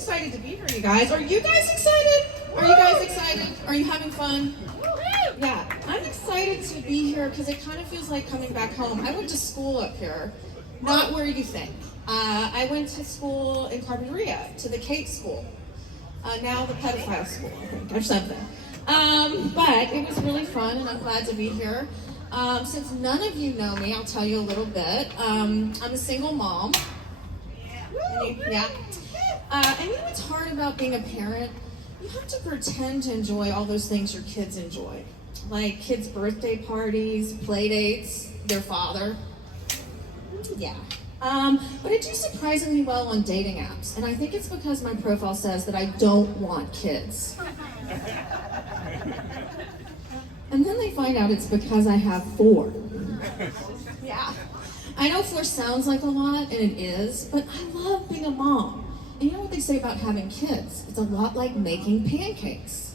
excited to be here, you guys. Are you guys excited? Are you guys excited? Are you having fun? Yeah, I'm excited to be here because it kind of feels like coming back home. I went to school up here, not where you think. I went to school in Carpinteria, to the Kate School. Now the pedophile school, I think, or something. But it was really fun, and I'm glad to be here. Since none of you know me, I'll tell you a little bit. I'm a single mom. Yeah. And you know what's hard about being a parent? You have to pretend to enjoy all those things your kids enjoy. Like kids' birthday parties, play dates, their father. Yeah. But I do surprisingly well on dating apps, and I think it's because my profile says that I don't want kids. And then they find out it's because I have 4. Yeah. I know 4 sounds like a lot, and it is, but I love being a mom. And you know what they say about having kids? It's a lot like making pancakes.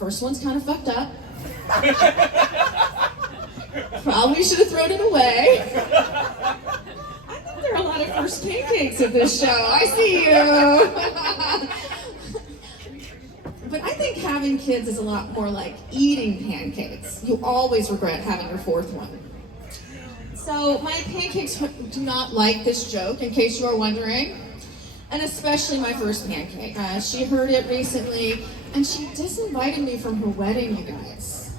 First one's kind of fucked up. Probably should have thrown it away. I think there are a lot of first pancakes at this show. I see you. But I think having kids is a lot more like eating pancakes. You always regret having your 4th one. So my pancakes do not like this joke, in case you are wondering. And especially my first pancake. She heard it recently, and she disinvited me from her wedding, you guys.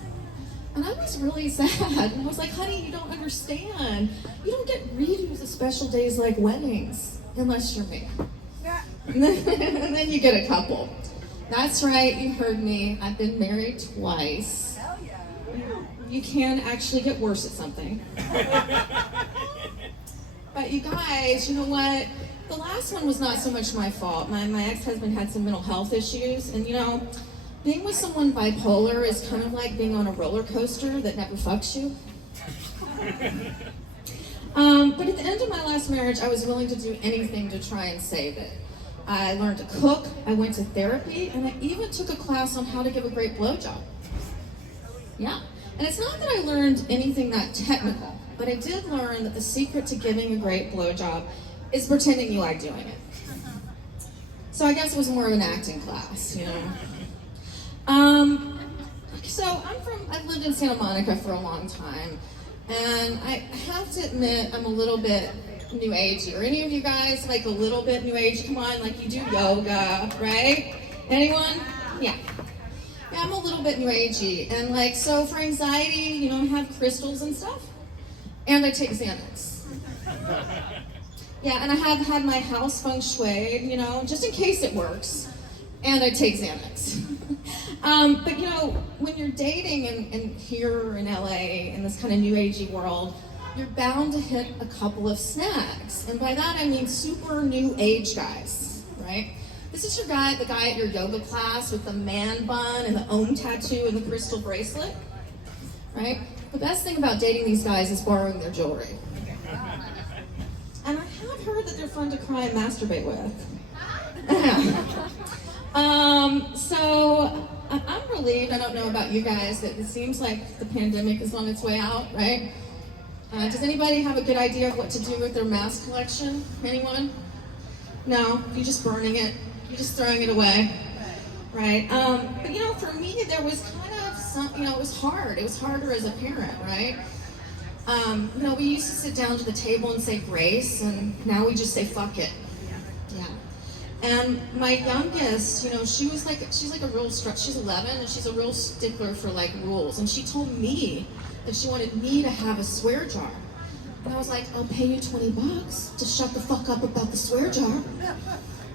And I was really sad. I was like, honey, you don't understand. You don't get redos of special days like weddings, unless you're me. And then you get a couple. That's right, you heard me. I've been married twice. Hell yeah. You can actually get worse at something. But you guys, you know what? The last one was not so much my fault. My ex-husband had some mental health issues, and you know, being with someone bipolar is kind of like being on a roller coaster that never fucks you. But at the end of my last marriage, I was willing to do anything to try and save it. I learned to cook, I went to therapy, and I even took a class on how to give a great blowjob. Yeah, and it's not that I learned anything that technical, but I did learn that the secret to giving a great blowjob is pretending you like doing it. So I guess it was more of an acting class, you know. So I've lived in Santa Monica for a long time, and I have to admit I'm a little bit new agey. Are any of you guys like a little bit new age? Come on, like you do yoga, right? Anyone? Yeah. Yeah, I'm a little bit new agey. And like, so for anxiety, you know, I have crystals and stuff. And I take Xanax. Yeah, and I have had my house feng shui, you know, just in case it works. And I take Xanax. But you know, when you're dating and here in LA, in this kind of new agey world, you're bound to hit a couple of snags. And by that I mean super new age guys, right? This is the guy at your yoga class with the man bun and the Om tattoo and the crystal bracelet, right? The best thing about dating these guys is borrowing their jewelry. And I have heard that they're fun to cry and masturbate with. So I'm relieved, I don't know about you guys, that it seems like the pandemic is on its way out, right? Does anybody have a good idea of what to do with their mask collection? Anyone? No? You're just burning it? You're just throwing it away? Right? But you know, for me, there was kind of some, you know, it was hard. It was harder as a parent, right? You know, we used to sit down to the table and say grace, and now we just say fuck it. Yeah. And my youngest, you know, she's like a real, she's 11, and she's a real stickler for like rules. And she told me that she wanted me to have a swear jar. And I was like, I'll pay you $20 to shut the fuck up about the swear jar.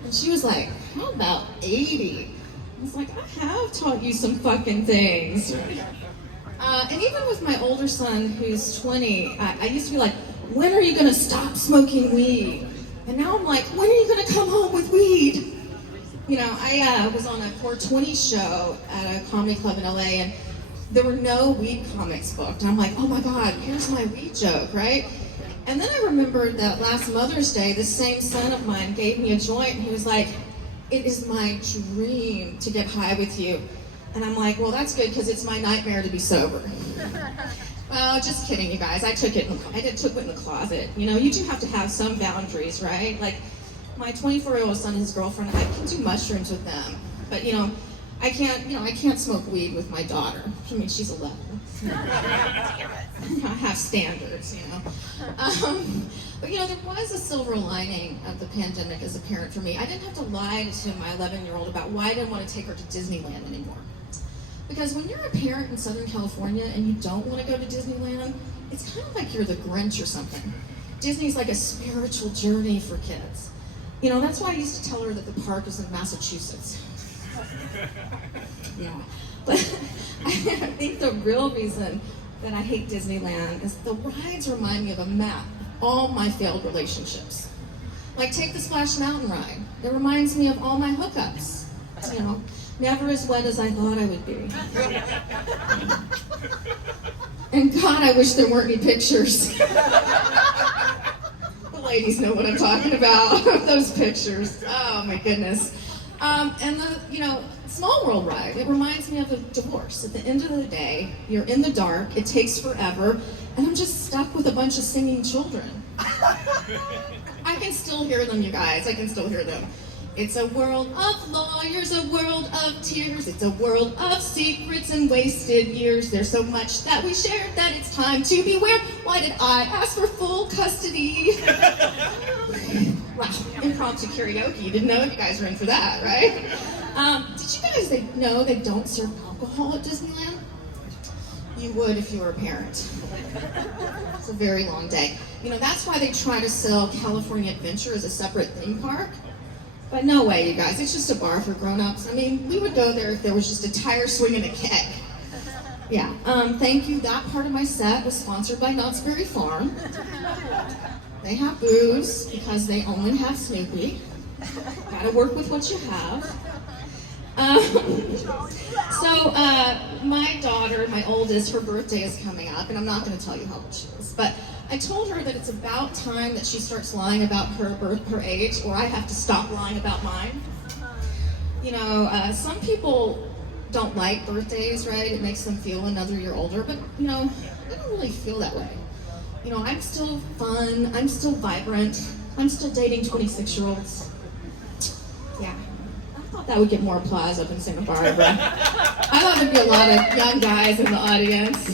And she was like, how about 80? I was like, I have taught you some fucking things. And even with my older son, who's 20, I used to be like, when are you gonna stop smoking weed? And now I'm like, when are you gonna come home with weed? You know, I was on a 420 show at a comedy club in LA, and there were no weed comics booked. And I'm like, oh my God, here's my weed joke, right? And then I remembered that last Mother's Day, this same son of mine gave me a joint, and he was like, it is my dream to get high with you. And I'm like, well, that's good, because it's my nightmare to be sober. Well, just kidding, you guys. I took it in the closet. You know, you do have to have some boundaries, right? Like, my 24-year-old son and his girlfriend, I can do mushrooms with them, but I can't smoke weed with my daughter. I mean, she's 11. I have standards, But there was a silver lining of the pandemic as a parent for me. I didn't have to lie to my 11-year-old about why I didn't want to take her to Disneyland anymore. Because when you're a parent in Southern California and you don't want to go to Disneyland, it's kind of like you're the Grinch or something. Disney's like a spiritual journey for kids. That's why I used to tell her that the park is in Massachusetts. Yeah, but I think the real reason that I hate Disneyland is the rides remind me of a map of all my failed relationships. Like, take the Splash Mountain ride. It reminds me of all my hookups. Never as wet as I thought I would be. And God, I wish there weren't any pictures. The ladies know what I'm talking about, those pictures. Oh my goodness. And the, Small World ride, it reminds me of a divorce. At the end of the day, you're in the dark, it takes forever, and I'm just stuck with a bunch of singing children. I can still hear them, you guys, I can still hear them. It's a world of lawyers, a world of tears, it's a world of secrets and wasted years. There's so much that we shared that it's time to beware. Why did I ask for full custody? Wow, impromptu karaoke. You didn't know you guys were in for that, right? Did you guys know they don't serve alcohol at Disneyland? You would if you were a parent. It's a very long day. That's why they try to sell California Adventure as a separate theme park. But no way, you guys. It's just a bar for grown-ups. I mean, we would go there if there was just a tire swing and a keg. Yeah. Thank you. That part of my set was sponsored by Knott's Berry Farm. They have booze because they only have Snoopy. Gotta work with what you have. My daughter, my oldest, her birthday is coming up, and I'm not going to tell you how old she is, but I told her that it's about time that she starts lying about her age, or I have to stop lying about mine. Some people don't like birthdays, right? It makes them feel another year older, but I don't really feel that way. I'm still fun, I'm still vibrant, I'm still dating 26-year-olds. Yeah. I thought that would get more applause up in Santa Barbara. I thought there'd be a lot of young guys in the audience.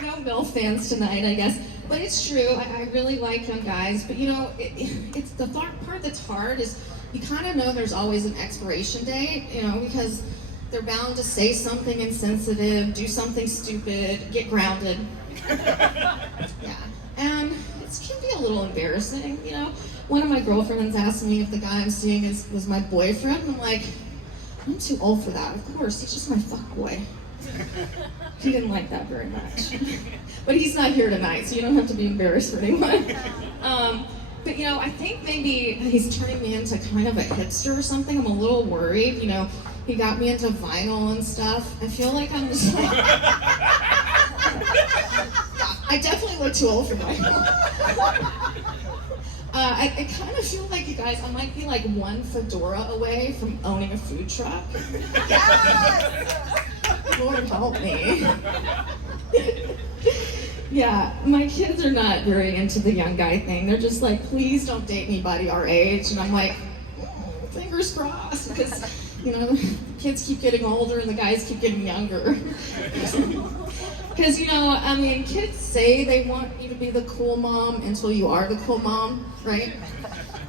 No MILF fans tonight, I guess. But it's true, I really like young guys, but it's the part that's hard is you kind of know there's always an expiration date, because they're bound to say something insensitive, do something stupid, get grounded. Yeah, and it can be a little embarrassing, One of my girlfriends asked me if the guy I'm seeing was my boyfriend. I'm like, I'm too old for that. Of course, he's just my fuckboy. He didn't like that very much. But he's not here tonight, so you don't have to be embarrassed for anyone. But I think maybe he's turning me into kind of a hipster or something. I'm a little worried. He got me into vinyl and stuff. I feel like I'm just like... I definitely look too old for vinyl. I kind of feel like, you guys, I might be like one fedora away from owning a food truck. Yes! Lord help me. Yeah, my kids are not very into the young guy thing. They're just like, please don't date anybody our age. And I'm like, fingers crossed, because, kids keep getting older and the guys keep getting younger. Because, kids say they want you to be the cool mom until you are the cool mom, right?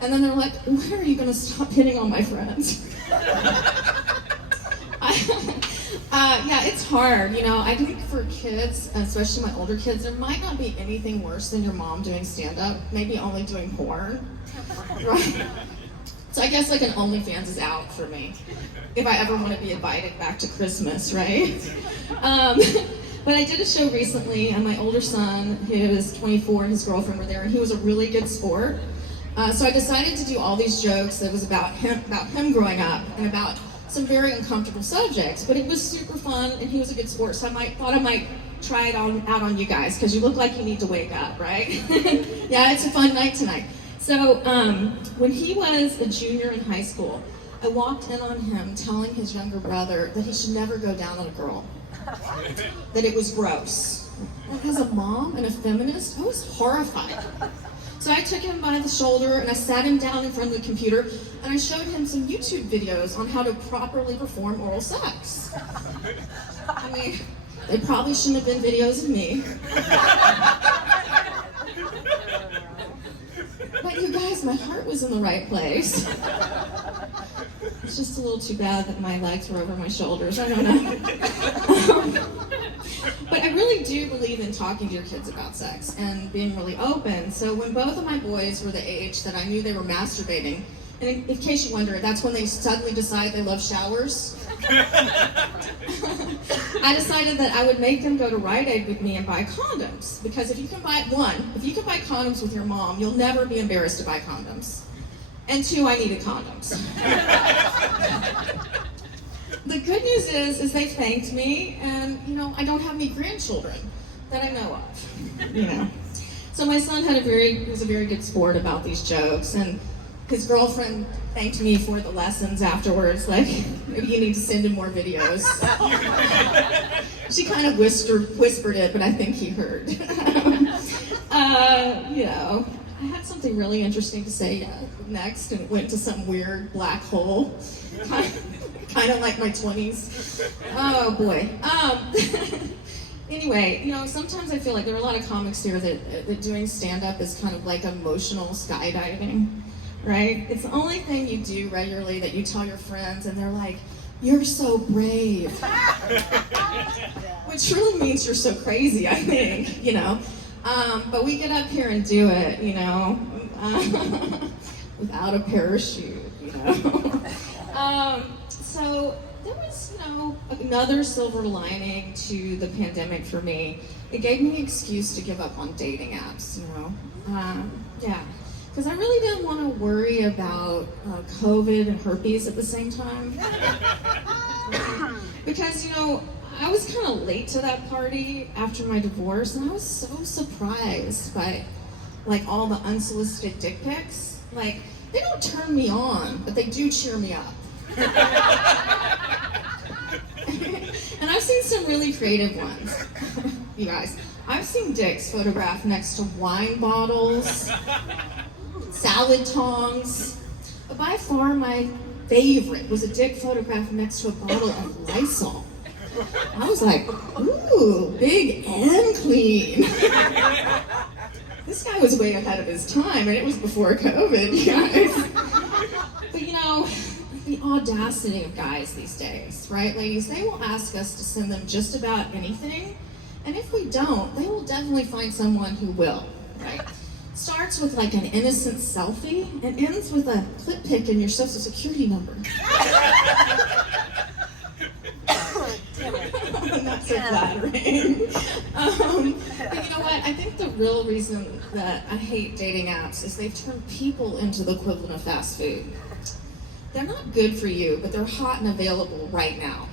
And then they're like, when are you going to stop hitting on my friends? Yeah, it's hard. I think for kids, especially my older kids, there might not be anything worse than your mom doing stand-up, maybe only doing porn, right? So I guess like an OnlyFans is out for me, if I ever want to be invited back to Christmas, right? But I did a show recently, and my older son, who is 24, and his girlfriend were there, and he was a really good sport. So I decided to do all these jokes that was about him growing up, and about some very uncomfortable subjects. But it was super fun, and he was a good sport, so I thought I might try it out on you guys, because you look like you need to wake up, right? Yeah, it's a fun night tonight. So when he was a junior in high school, I walked in on him telling his younger brother that he should never go down on a girl. That it was gross. And as a mom and a feminist, I was horrified. So So I took him by the shoulder and I sat him down in front of the computer and I showed him some YouTube videos on how to properly perform oral sex. I mean, they probably shouldn't have been videos of me. But you guys, my heart was in the right place. It's just a little too bad that my legs were over my shoulders. I don't know. But I really do believe in talking to your kids about sex and being really open. So when both of my boys were the age that I knew they were masturbating, and in case you wonder, that's when they suddenly decide they love showers. I decided that I would make them go to Rite Aid with me and buy condoms. Because if you can buy condoms with your mom, you'll never be embarrassed to buy condoms. And 2, I needed condoms. The good news is they thanked me, and I don't have any grandchildren that I know of. So my son was a very good sport about these jokes, and his girlfriend thanked me for the lessons afterwards, like, maybe you need to send him more videos. She kind of whispered it, but I think he heard. I had something really interesting to say next, and it went to some weird black hole, kind of like my 20s. Oh boy. Anyway, sometimes I feel like there are a lot of comics here that doing stand-up is kind of like emotional skydiving, right? It's the only thing you do regularly that you tell your friends, and they're like, "You're so brave," which really means you're so crazy, I think, But we get up here and do it, without a parachute, So there was, another silver lining to the pandemic for me. It gave me an excuse to give up on dating apps, because I really didn't want to worry about COVID and herpes at the same time. Because, I was kind of late to that party after my divorce, and I was so surprised by, all the unsolicited dick pics. They don't turn me on, but they do cheer me up. And I've seen some really creative ones. You guys, I've seen dicks photographed next to wine bottles, salad tongs, but by far my favorite was a dick photographed next to a bottle of Lysol. I was like, ooh, big and clean. This guy was way ahead of his time, and it was before COVID, you guys. But the audacity of guys these days, right, ladies? They will ask us to send them just about anything, and if we don't, they will definitely find someone who will, right? Starts with an innocent selfie and ends with a clip pic in your social security number. Not so flattering. But you know what? I think the real reason that I hate dating apps is they've turned people into the equivalent of fast food. They're not good for you, but they're hot and available right now.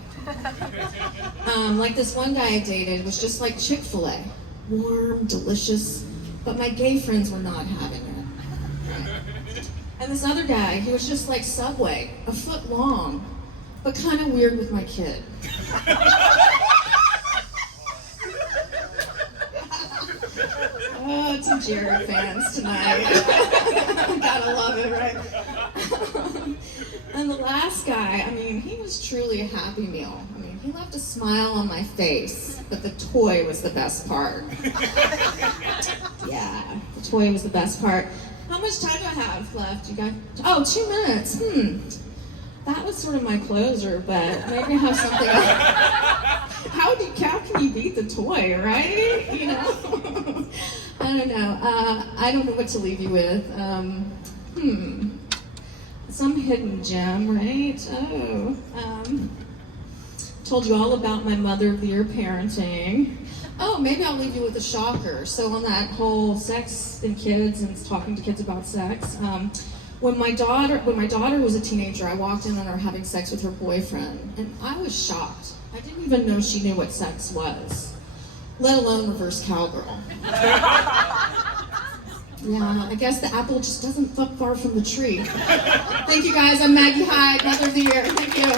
Like this one guy I dated was just like Chick-fil-A. Warm, delicious, but my gay friends were not having it. And this other guy, he was just like Subway, a foot long, but kind of weird with my kid. Oh, some Jared fans tonight. Gotta love it, right? And the last guy, he was truly a happy meal. He left a smile on my face, but the toy was the best part. Yeah, the toy was the best part. How much time do I have left? You got 2 minutes. That was sort of my closer, but maybe I have something else. How can you beat the toy, right? I don't know. I don't know what to leave you with. Some hidden gem, right? Told you all about my mother of the year parenting. Oh, maybe I'll leave you with a shocker. So on that whole sex and kids and talking to kids about sex, when my daughter was a teenager, I walked in on her having sex with her boyfriend, and I was shocked. I didn't even know she knew what sex was, let alone reverse cowgirl. Yeah, I guess the apple just doesn't fall far from the tree. Thank you guys, I'm Maggie Hyde, Mother of the Year. Thank you.